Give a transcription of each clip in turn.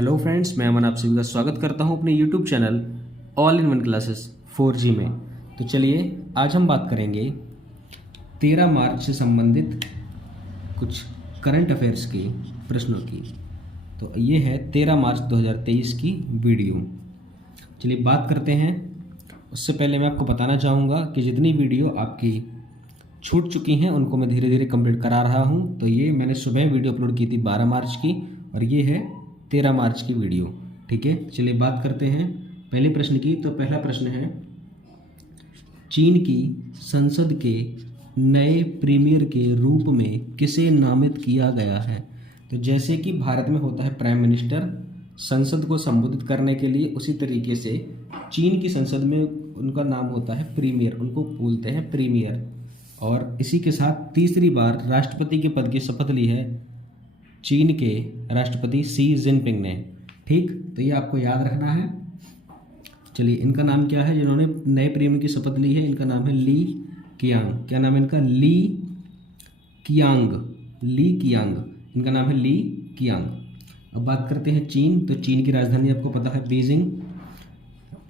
Hello friends, मैं अमन आप सभी का स्वागत करता हूं अपने YouTube channel all in one classes 4G में। तो चलिए आज हम बात करेंगे 13 मार्च से संबंधित कुछ करंट अफेयर्स के प्रश्नों की। तो ये है 13 मार्च 2023 की वीडियो। चलिए बात करते हैं। उससे पहले मैं आपको बताना चाहूँगा कि जितनी वीडियो आपकी छूट चुकी हैं उनको मैं धीरे धीरे कंप्लीट करा रहा हूँ। तो ये मैंने सुबह वीडियो अपलोड की थी 12 मार्च की और ये है 13 मार्च की वीडियो। ठीक है, चलिए बात करते हैं पहले प्रश्न की। तो पहला प्रश्न है, चीन की संसद के नए प्रीमियर के रूप में किसे नामित किया गया है? तो जैसे कि भारत में होता है प्राइम मिनिस्टर संसद को संबोधित करने के लिए, उसी तरीके से चीन की संसद में उनका नाम होता है प्रीमियर, उनको बोलते हैं प्रीमियर। और इसी के साथ तीसरी बार राष्ट्रपति के पद की शपथ ली है चीन के राष्ट्रपति शी जिनपिंग ने। ठीक, तो ये आपको याद रखना है। चलिए, इनका नाम क्या है जिन्होंने नए प्रीमियर की शपथ ली है? इनका नाम है ली कियांग। क्या नाम है इनका? ली कियांग। ली कियांग, इनका नाम है ली कियांग। अब बात करते हैं चीन। तो चीन की राजधानी आपको पता है बीजिंग,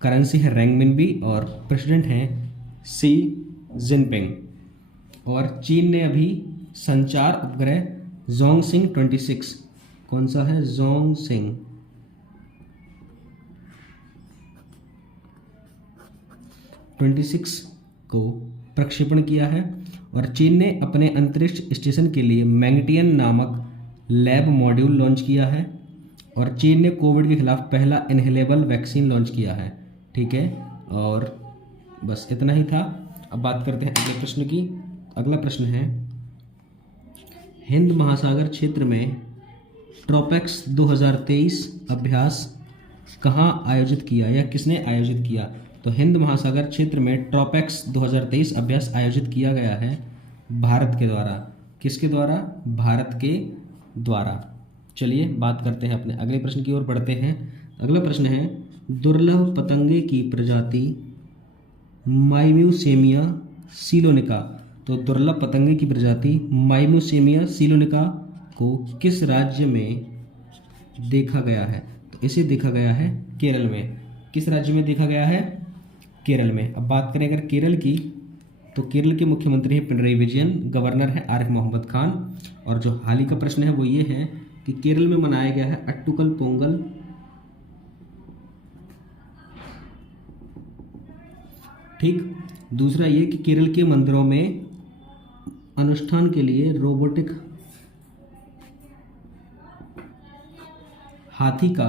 करेंसी है रेंगमिनबी और प्रेसिडेंट हैं शी जिनपिंग। और चीन ने अभी संचार उपग्रह जोंगसिंग 26, कौन सा है? जोंगसिंग 26 को प्रक्षेपण किया है। और चीन ने अपने अंतरिक्ष स्टेशन के लिए मैंगटियन नामक लैब मॉड्यूल लॉन्च किया है। और चीन ने कोविड के खिलाफ पहला इनहेलेबल वैक्सीन लॉन्च किया है। ठीक है, और बस इतना ही था। अब बात करते हैं अगले प्रश्न की। अगला प्रश्न है, हिंद महासागर क्षेत्र में ट्रोपेक्स 2023 अभ्यास कहाँ आयोजित किया या किसने आयोजित किया? तो हिंद महासागर क्षेत्र में ट्रोपेक्स 2023 अभ्यास आयोजित किया गया है भारत के द्वारा। किसके द्वारा? भारत के द्वारा। चलिए बात करते हैं अपने अगले प्रश्न की ओर बढ़ते हैं। अगला प्रश्न है, दुर्लभ पतंगे की प्रजाति माइम्यूसेमिया सिलोनिका। तो दुर्लभ पतंगे की प्रजाति माइम्यूसेमिया सिलोनिका को किस राज्य में देखा गया है? तो इसे देखा गया है केरल में। किस राज्य में देखा गया है? केरल में। अब बात करें अगर केरल की, तो केरल के मुख्यमंत्री हैं पिनरई विजयन, गवर्नर है आरिफ मोहम्मद खान। और जो हाल ही का प्रश्न है वो ये है कि केरल में मनाया गया है अट्टुकल पोंगल। ठीक, दूसरा ये कि केरल के मंदिरों में अनुष्ठान के लिए रोबोटिक हाथी का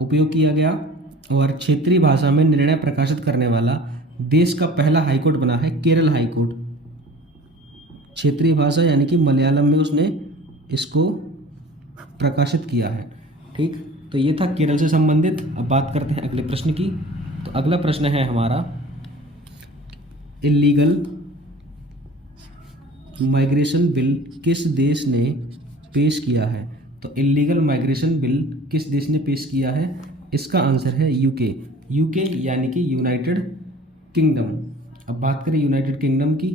उपयोग किया गया। और क्षेत्रीय भाषा में निर्णय प्रकाशित करने वाला देश का पहला हाईकोर्ट बना है केरल हाईकोर्ट। क्षेत्रीय भाषा यानी कि मलयालम में उसने इसको प्रकाशित किया है। ठीक, तो ये था केरल से संबंधित। अब बात करते हैं अगले प्रश्न की। तो अगला प्रश्न है हमारा, इलीगल माइग्रेशन बिल किस देश ने पेश किया है? तो इलीगल माइग्रेशन बिल किस देश ने पेश किया है? इसका आंसर है यूके। यूके यानी कि यूनाइटेड किंगडम। अब बात करें यूनाइटेड किंगडम की,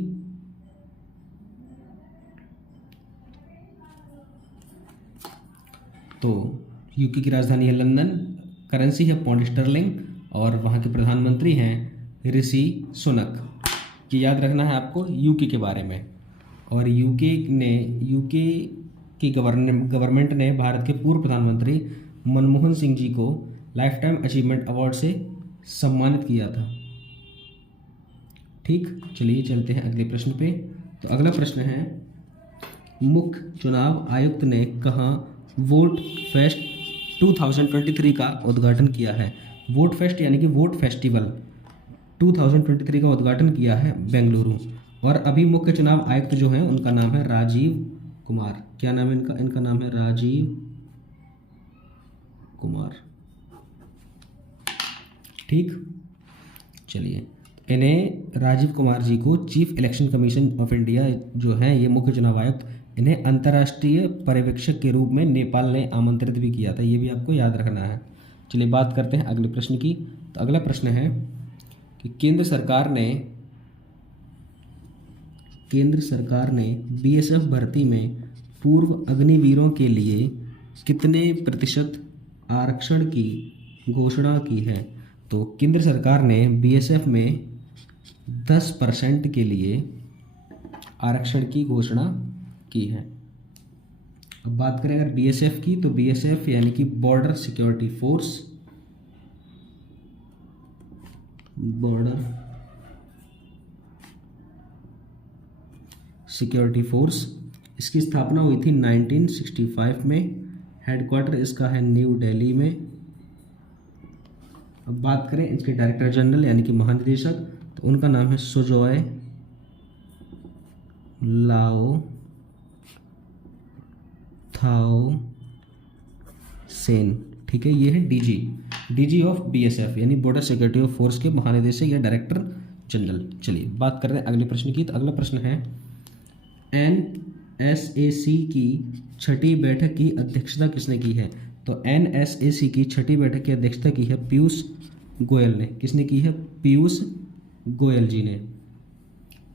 तो यूके की राजधानी है लंदन, करेंसी है पाउंड स्टर्लिंग और वहाँ के प्रधानमंत्री हैं ऋषि सुनक। ये याद रखना है आपको यूके के बारे में। और यूके की गवर्नमेंट ने भारत के पूर्व प्रधानमंत्री मनमोहन सिंह जी को लाइफ टाइम अचीवमेंट अवार्ड से सम्मानित किया था। ठीक, चलिए चलते हैं अगले प्रश्न पे। तो अगला प्रश्न है, मुख्य चुनाव आयुक्त ने कहाँ वोट फेस्ट 2023 का उद्घाटन किया है? वोट फेस्ट यानी कि वोट फेस्टिवल 2023 का उद्घाटन किया है बेंगलुरु। और अभी मुख्य चुनाव आयुक्त जो हैं उनका नाम है राजीव कुमार। क्या नाम है इनका? इनका नाम है राजीव कुमार। ठीक, चलिए, इन्हें राजीव कुमार जी को chief election commission of India जो है ये मुख्य चुनाव आयुक्त, इन्हें अंतर्राष्ट्रीय पर्यवेक्षक के रूप में नेपाल ने आमंत्रित भी किया था। ये भी आपको याद रखना है। चलिए बात करते हैं अगले प्रश्न की। तो अगला प्रश्न है कि केंद्र सरकार ने बीएसएफ भर्ती में पूर्व अग्निवीरों के लिए कितने प्रतिशत आरक्षण की घोषणा की है? तो केंद्र सरकार ने बीएसएफ में 10% के लिए आरक्षण की घोषणा की है। अब बात करें अगर बीएसएफ की, तो बीएसएफ यानी कि border security force, border security force, इसकी स्थापना हुई थी 1965 में। हेडक्वार्टर इसका है न्यू दिल्ली में। अब बात करें इसके डायरेक्टर जनरल यानी कि महानिदेशक, तो उनका नाम है सुजॉय लाओ थाओ सेन। ठीक है, ये है डीजी ऑफ बीएसएफ यानी बॉर्डर सिक्योरिटी ऑफ फोर्स के महानिदेशक या डायरेक्टर जनरल। चलिए बात कर रहे हैं अगले प्रश्न की। तो अगला प्रश्न है एनएसएसी की छठी बैठक की अध्यक्षता किसने की है? तो एनएसएसी की छठी बैठक की अध्यक्षता की है पीयूष गोयल ने। किसने की है? पीयूष गोयल जी ने।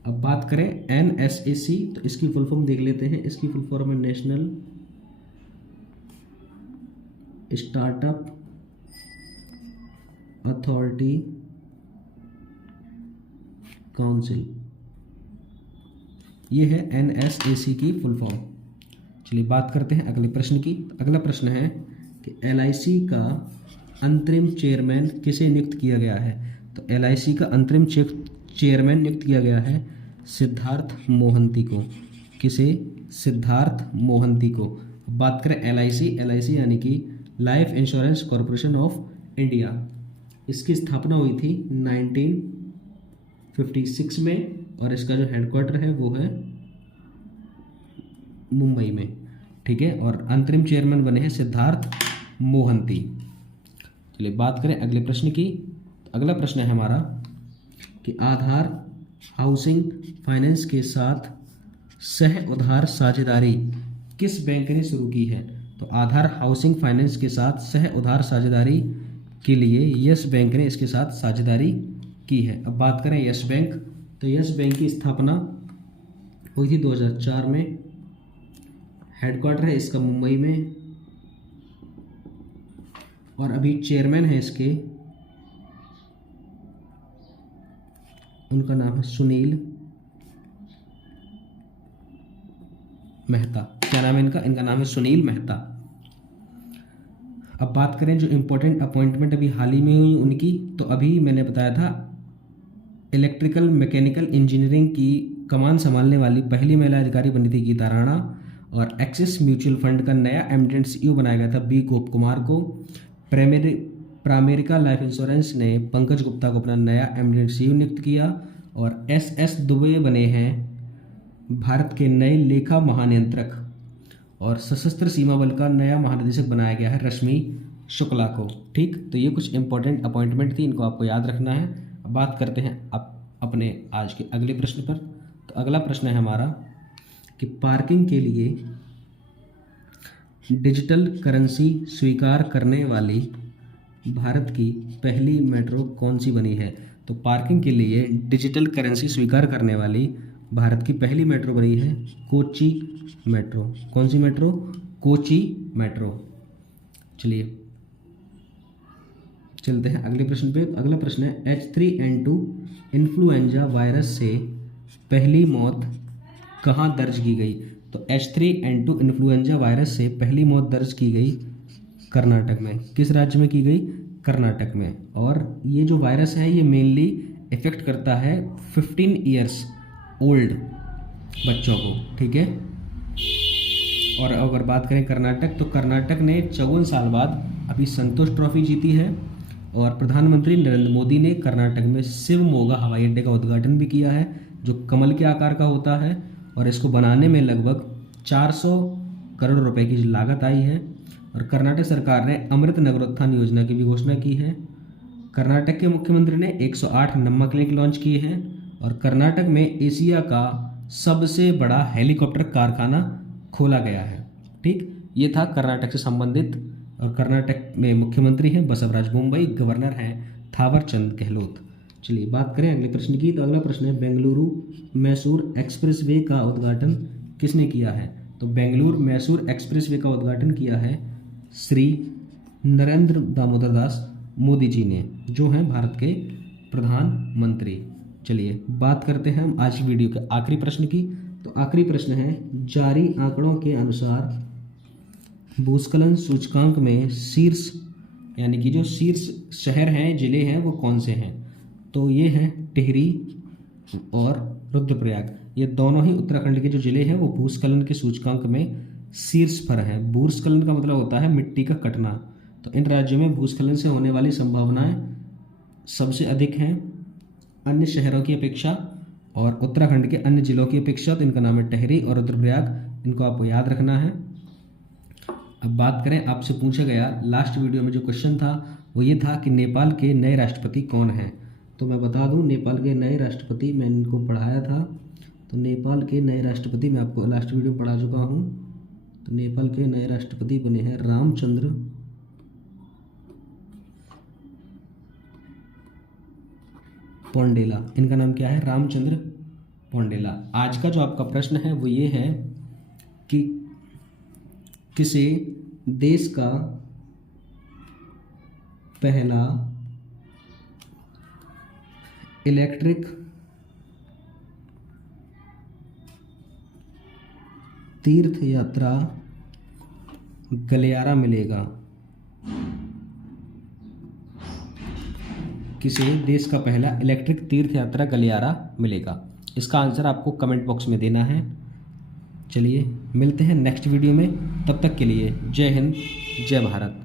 अब बात करें एनएसएसी, तो इसकी फुल फॉर्म देख लेते हैं। इसकी फुल फॉर्म है नेशनल स्टार्टअप अथॉरिटी काउंसिल, ये है एनएसएसी की फुल फॉर्म। चलिए बात करते हैं अगले प्रश्न की। अगला प्रश्न है कि एलआईसी का अंतरिम चेयरमैन किसे नियुक्त किया गया है? तो एलआईसी का अंतरिम चेयरमैन नियुक्त किया गया है सिद्धार्थ मोहंती को। किसे? सिद्धार्थ मोहंती को। बात करें एलआईसी यानी कि life insurance corporation of India, इसकी स्थापना हुई थी 1956 में और इसका जो हेडक्वार्टर है वो है मुंबई में। ठीक है, और अंतरिम चेयरमैन बने हैं सिद्धार्थ मोहंती। चलिए बात करें अगले प्रश्न की। अगला प्रश्न है हमारा कि आधार हाउसिंग फाइनेंस के साथ सह उधार साझेदारी किस बैंक ने शुरू की है? तो आधार हाउसिंग फाइनेंस के साथ सह उधार साझेदारी के लिए यस बैंक ने इसके साथ साझेदारी की है। अब बात करें यस बैंक, तो यस बैंक की स्थापना हुई थी 2004 में। हेडक्वार्टर है इसका मुंबई में और अभी चेयरमैन है इसके, उनका नाम है सुनील मेहता। क्या नाम है इनका? इनका नाम है सुनील मेहता। अब बात करें जो इम्पोर्टेंट अपॉइंटमेंट अभी हाल ही में हुई उनकी, तो अभी मैंने बताया था इलेक्ट्रिकल मैकेनिकल इंजीनियरिंग की कमान संभालने वाली पहली महिला अधिकारी बनी थी गीता राणा, और एक्सिस म्यूचुअल फंड का नया एमडी सीईओ बनाया गया था बी गोप कुमार को। प्रामेरिका लाइफ इंश्योरेंस ने पंकज गुप्ता को अपना नया एमडी सीईओ नियुक्त किया, और एस दुबे बने हैं भारत के नए लेखा महानियंत्रक, और सशस्त्र सीमा बल का नया महानिदेशक बनाया गया है रश्मि शुक्ला को। ठीक, तो ये कुछ इंपॉर्टेंट अपॉइंटमेंट थी, इनको आपको याद रखना है। अब बात करते हैं अपने आज के अगले प्रश्न पर। तो अगला प्रश्न है हमारा कि पार्किंग के लिए डिजिटल करेंसी स्वीकार करने वाली भारत की पहली मेट्रो कौन सी बनी है? तो पार्किंग के लिए डिजिटल करेंसी स्वीकार करने वाली भारत की पहली मेट्रो बनी है कोची मेट्रो। कौन सी मेट्रो? कोची मेट्रो। चलिए चलते हैं अगले प्रश्न पे। अगला प्रश्न है H3N2 इन्फ्लुएंजा वायरस से पहली मौत कहाँ दर्ज की गई? तो H3N2 इन्फ्लुएंजा वायरस से पहली मौत दर्ज की गई कर्नाटक में। किस राज्य में की गई? कर्नाटक में। और ये जो वायरस है ये मेनली इफेक्ट करता है 15 ईयर्स ओल्ड बच्चों को। ठीक है, और अगर बात करें कर्नाटक, तो कर्नाटक ने 54 साल बाद अभी संतोष ट्रॉफी जीती है, और प्रधानमंत्री नरेंद्र मोदी ने कर्नाटक में शिवमोगा हवाई अड्डे का उद्घाटन भी किया है, जो कमल के आकार का होता है, और इसको बनाने में लगभग 400 करोड़ रुपए की लागत आई है। और कर्नाटक सरकार ने अमृत नगरोत्थान योजना की भी घोषणा की है। कर्नाटक के मुख्यमंत्री ने 108 नमक क्लिनिक लॉन्च किए हैं, और कर्नाटक में एशिया का सबसे बड़ा हेलीकॉप्टर कारखाना खोला गया है। ठीक, ये था कर्नाटक से संबंधित। और कर्नाटक में मुख्यमंत्री हैं बसवराज बोम्मई, गवर्नर हैं थावर चंद गहलोत। चलिए बात करें अगले प्रश्न की। तो अगला प्रश्न है बेंगलुरु मैसूर एक्सप्रेसवे का उद्घाटन किसने किया है? तो बेंगलुरु मैसूर एक्सप्रेसवे का उद्घाटन किया है श्री नरेंद्र दामोदर दास मोदी जी ने, जो हैं भारत के प्रधानमंत्री। चलिए बात करते हैं हम आज की वीडियो के आखिरी प्रश्न की। तो आखिरी प्रश्न है, जारी आंकड़ों के अनुसार भूस्खलन सूचकांक में शीर्ष, यानी कि जो शीर्ष शहर हैं, जिले हैं, वो कौन से हैं? तो ये हैं टिहरी और रुद्रप्रयाग। ये दोनों ही उत्तराखंड के जो जिले हैं वो भूस्खलन के सूचकांक में शीर्ष पर हैं। भूस्खलन का मतलब होता है मिट्टी का कटना। तो इन राज्यों में भूस्खलन से होने वाली संभावनाएं सबसे अधिक हैं अन्य शहरों की अपेक्षा और उत्तराखंड के अन्य जिलों की अपेक्षा। तो इनका नाम है टिहरी और रुद्रप्रयाग, इनको आपको याद रखना है। अब बात करें, आपसे पूछा गया लास्ट वीडियो में जो क्वेश्चन था वो ये था कि नेपाल के नए राष्ट्रपति कौन हैं। तो मैं बता दूं, नेपाल के नए राष्ट्रपति मैंने इनको पढ़ाया था। तो नेपाल के नए राष्ट्रपति मैं आपको लास्ट वीडियो में पढ़ा चुका हूं। तो नेपाल के नए राष्ट्रपति बने हैं रामचंद्र पौंडेला। इनका नाम क्या है? रामचंद्र पौंडेला। आज का जो आपका प्रश्न है वो ये है कि किसे देश का पहला इलेक्ट्रिक तीर्थ यात्रा गलियारा मिलेगा? किसे देश का पहला इलेक्ट्रिक तीर्थ यात्रा गलियारा मिलेगा? इसका आंसर आपको कमेंट बॉक्स में देना है। चलिए मिलते हैं नेक्स्ट वीडियो में, तब तक के लिए जय हिंद, जय भारत।